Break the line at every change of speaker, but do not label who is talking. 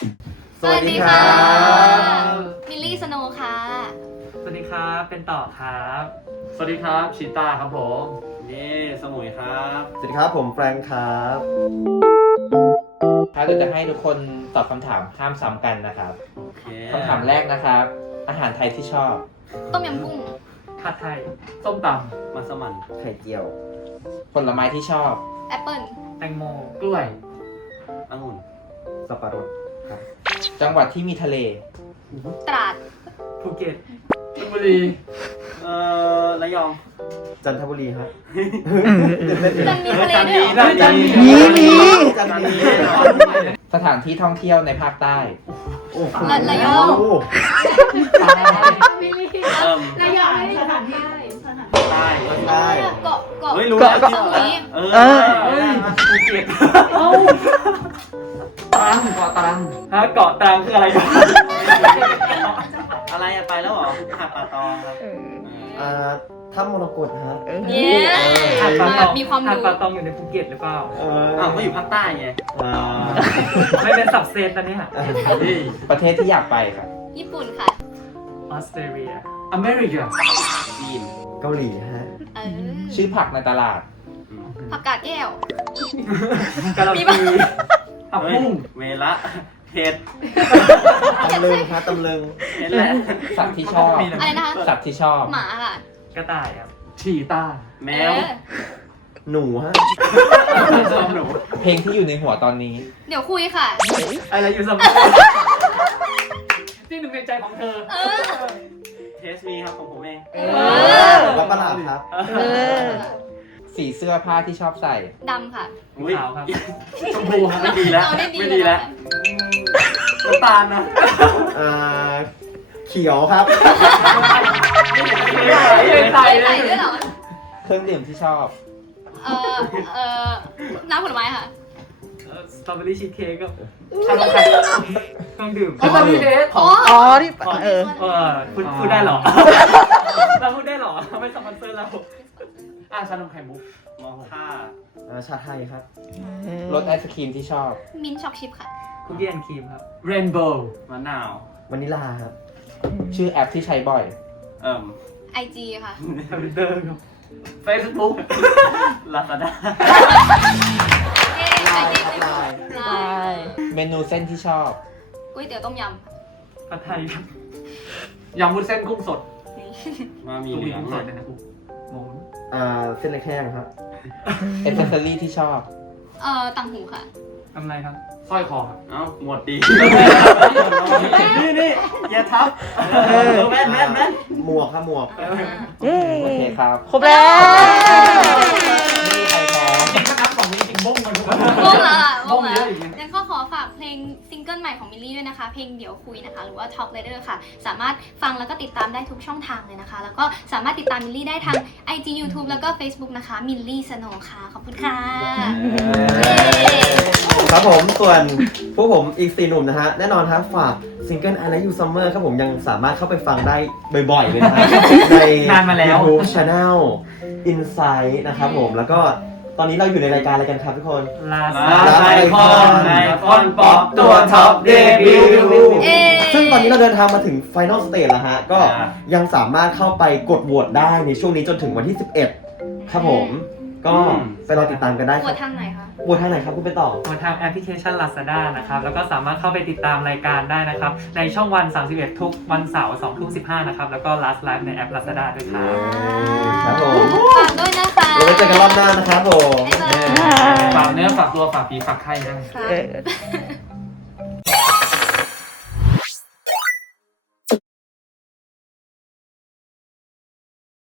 สวัสดีค่ะมิลลี่สโนว์ค่ะ
สวัสดีครับเป็นต่อครับ
สวัสดีครับชิต้าครับผม
นี่สมุยครับ
สวัสดีครับผมแฟรงค์ครับ
ครับเราจะให้ทุกคนตอบคำถามห้ามซ้ำกันนะครับ
โอเค
คำถามแรกนะครับ อาหารไทยที่ชอบ
ต้มยำกุ้ง
ผัดไทย
ส้มต
มัสมั่น
ไข่เจียว
ผลไม้ที่ชอบ
แอปเปิ้ล
แตงโม
ำกล้วย
องุ่น
สับปะรดครับ
จังหวัดที่มีทะเล
ตราด
ภูเก็ต
ชลบุรี
ระยอง
จันทบุรีฮะ
จันมีทะเลด้วยเหรอ
จันมี
จันทบุรี
สถานที่ท่องเที่ยวในภาคใต้
โอ้โห
ระยอง
ระยองสถานที่ใต้
ได้
เกาะเกาะ
เฮ้ยรู้แล้ว
สมุย
เฮ้ย
ภูเก็ต
ตรังเกาะตรัง
ฮะเกาะตรังคืออะไร
อะไรอะไปแล้วเหรอหาดป่าตองครับ
ถ้ำมรกตฮะ
เย้
หาดป่าตอง
มีความ
หาด
รู้
ป่าตองอยู่ในภูเก็ตหรือเปล่า
อ้าวก็อยู่ภาคใต้ไง
ไม่เป็นสับเซตตอนนี้ค่ะ
เฮ้ย
ประเทศที่อยากไปครับ
ญี่ปุ่นค่ะ
ออสเตรเลีย
อเมริกา
จีน
เกาหลีฮะ
ชื่อผักในตลาด
ผักกาดแก้ว
กะหล่ำ
มี
ปี
ปะ
ผัก
เฮ้ย
บุ้ง
เวละเห็ด
ตำลึงฮะตำลึง
เห็ดแหละ
สัตว์ที่ชอบ
อะไรนะคะ
สัตว์ที่ชอบ
หมาค่ะ
กระต่ายครับ
ชีต้า
แมว
หนูฮะ
ชอบหนู
เพลงที่อยู่ในหัวตอนนี้
เดี๋ยวคุยค่ะ
อะไรอยู่สมองที่หนึ่งในใจของเธอ
เทสมีครับของผมเอง
วัดประหลาดครับ
สีเสื้อผ้าที่ชอบใส่
ดำค่ะ
อุ้ย
ขาวครับ
ชมพูครับไม่ดีแล้ว
เราได้ดี
ไม่ดีแล้วน้ำตาลนะ
เขียวครับ
ใส่ด้วยเหรอ
เครื่องดื่มที่ชอบ
เอ่อเอ่อน้ำผลไม้ค่ะ
สตรอเบอรี่ชีสเค้กกับชานมไข่เครื่องดื่ม
เขาจะมีเทส
อ๋อ
ที่
พูดได้เหรอ เราพูดได้เหรอไม่สปอนเซอร์เรา
ชานมไข่มุก
มอค่า
ชาไทยครับ
รสไอศครีมที่ชอบ
มิ้นท์ช็อกชิพค่ะ
คุกกี้แอนด์ครีมครับ
เรนโบว์
มะนาว
วานิลาครับ
ชื่อแอปที่ใช้บ่อย
IG ค่ะ
ทวิตเตอร์ครับ
เฟซบุ๊ก
ลาซาด้า
ไอจี
ลาย
ลาย
เมนูเส้นที่ชอบ
ก๋วยเตี๋ยวต้มย
ผัดไทยครับ
ยำวุ้นเส้นกุ้งสด
ำ
มามี
มี
เหลือง
กุ้งส
หน่อ
ด
ย
เลยนะกูงง
เส้นเล็กแห้งครับ
เอเซอรี่ที่ชอบ
ต่างหูค่ะ
ทำไรครับ
สร้อยคอครับ
เอ้าหมดดี นี่อย่าทับแม่น
หมวกครับหมวก
เย้
โอเคครับ
ครบแล้ว
ไม่มีใครแพ้
จริงๆนับของนี้จริงบ้งมันทุกคน
วงละว
บ้ง
ง
เย
ละ
อะอีก
งั้นก็ขอฝากเพลงซิงเกิลใหม่ของมิลลี่ด้วยนะคะ เพลงเดี๋ยวคุยนะคะ หรือว่า Talk Later ค่ะ สามารถฟังแล้วก็ติดตามได้ทุกช่องทางเลยนะคะ แล้วก็สามารถติดตามมิลลี่ได้ทาง IG YouTube แล้วก็ Facebook นะคะมิลลี่สโนว์ค่ะ ขอบคุณค่ะ
ครับผมส่วนพวกผมอีก4หนุ่มนะฮะ แน่นอนครับฝากซิงเกิล I Like You Summer ครับผมยังสามารถเข้าไปฟังได้บ่อยๆเลยนะฮะใน
นานมาแล้ว
YouTube Channel Insight นะครับผมแล้วก็ตอนนี้เราอยู่ในรายการอะไรกันครับทุกคน
ลา
ไอคอนป๊อปตัวท็อปเดบิวต์
เอ๊ะ
ซึ่งตอนนี้เราเดินทางมาถึง Final Stage แล้วฮะ ก็ยังสามารถเข้าไปกดโหวตได้ในช่วงนี้จนถึงวันที่ 11 ครับผม ก็ไปรอติดตามกันได้
ป
คว รั
ด
บ
ทางไหนคะ
โหวตทางไหนครับคุณไปต่อ
ทางแอปพลิเคชัน Lazada นะครับ แล้วก็สามารถเข้าไปติดตามรายการได้นะครับ ในช่องวัน 31 ทุกวันเสาร์2 ทุ่ม 15 นะครับ แล้วก็ Last Live ในแอป Lazada ด้วยครับ
ครับผม
ฝากด้วยนะคะ
เราไว้เจอกันรอบหน้านะครับผม
บ๊ายบาย
ฝากเนื้อฝากตัวฝากผีฝากไข่ได้
ค่ะ
เออ